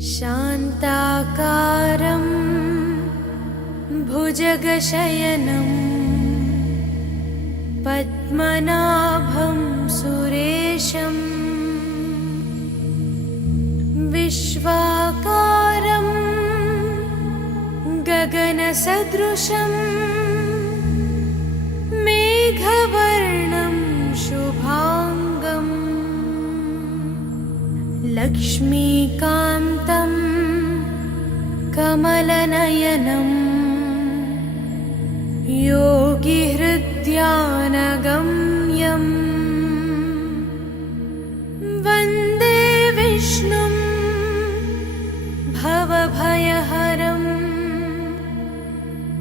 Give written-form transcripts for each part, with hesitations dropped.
शान्ताकारं भुजगशयनं पद्मनाभं सुरेशं विश्वाकारं गगनसदृशं मेघवर्णं शुभांगं लक्ष्मीकान्तं कमलनयनं योगिहृद्यानगम्यं वन्दे विष्णुं भवभयहरं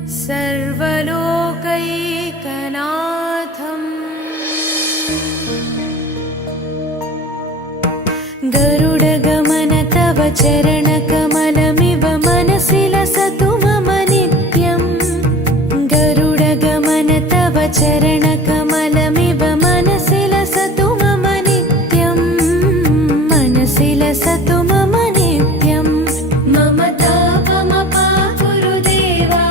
सर्वलोकैकनाथम्। गरुडगमन तव चरणकमलमिव मनसि लसतु मम नित्यम्। गरुडगमन तव चरणकमलमिव मनसि लसतु मम नित्यम्। मनसि लसतु मम नित्यम्। मम तापमपा गुरुदेवा,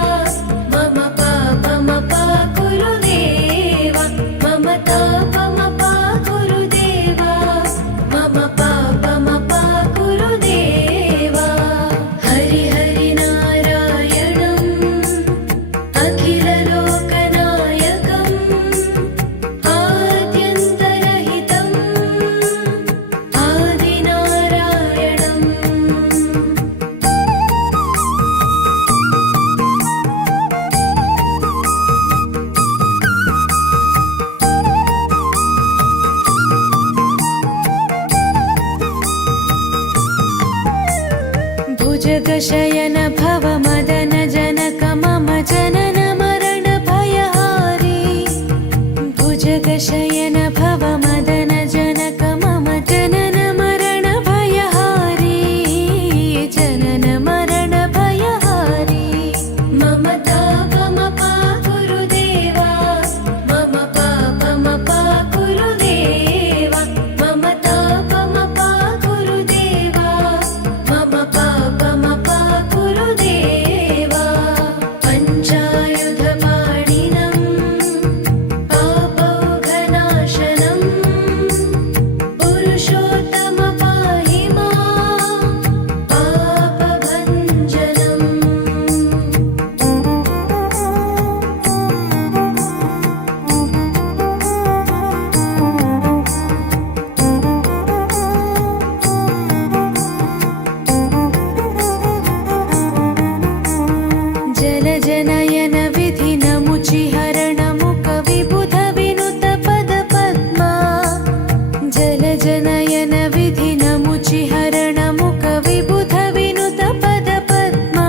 मम पापमपा गुरुदेवा, मम तापमपा गुरुदेवा, मम पापमपा गुरुदेवा। हरि हरि नारायणम् अखिललोकनायकम् आद्यन्तरहितम् आदिनारायणम्। भुजगशयन भव मदन जनक मम जनन मरण भयहारी। भुजगशयन भव मदन जनक मम जनन मरण भयहारी। जनन मरण भयहारी। मम तापमपा गुरुदेवा, मम पापमपा गुरुदेवा, मम तापमपा गुरुदेवा, मम पापमपा गुरुदेवा। पञ्चायुधपाणिनं पापौघनाशनं पुरुषोत्तम पाहि मां पापभञ्जनम्। जलजनयन विधिनमुचिहरणमुख विबुध विनुत पदपद्मा। जलजनयन विधिनमुचिहरणमुख विबुध विनुत पदपद्मा।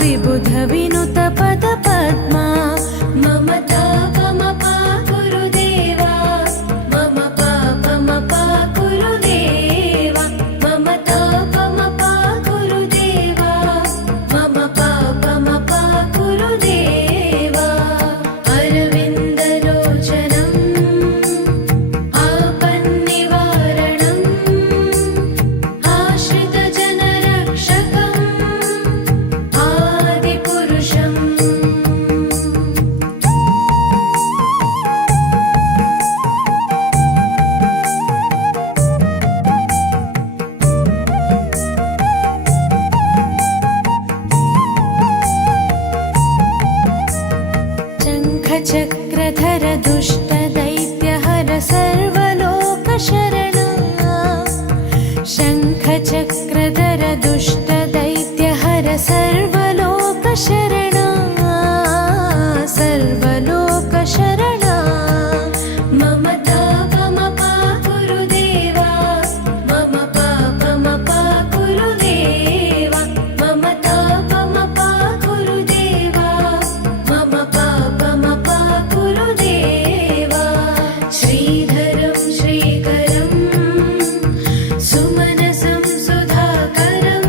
विबुध विनुत पदपद्मा। मम तापमपा गुरुदेवा, मम पापमपा गुरुदेवा, मम तापमपा गुरुदेवा, मम पापमपा गुरुदेवा। अरविन्दलोचनम् आपन्निवारणम् आश्रितजनरक्षकम् आदिपुरुषम्। शङ्खचक्रधर दुष्टदैत्यहर सर्वलोकशरणा। शङ्खचक्रधर दुष्टदैत्यहर सर्वलोकशरणा। सर्वलोकशरणा। मम तापमपा गुरुदेवा, मम पापमपा गुरुदेवा, मम तापमपा गुरुदेवा, मम पापमपा गुरुदेवा। श्रीधरं श्रीकरं सुमनसं सुधाकरं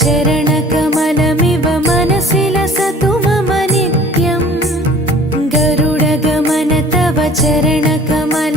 चरणकमलमिव मनसि लसतु मम नित्यम् गरुडगमन तव चरणकमल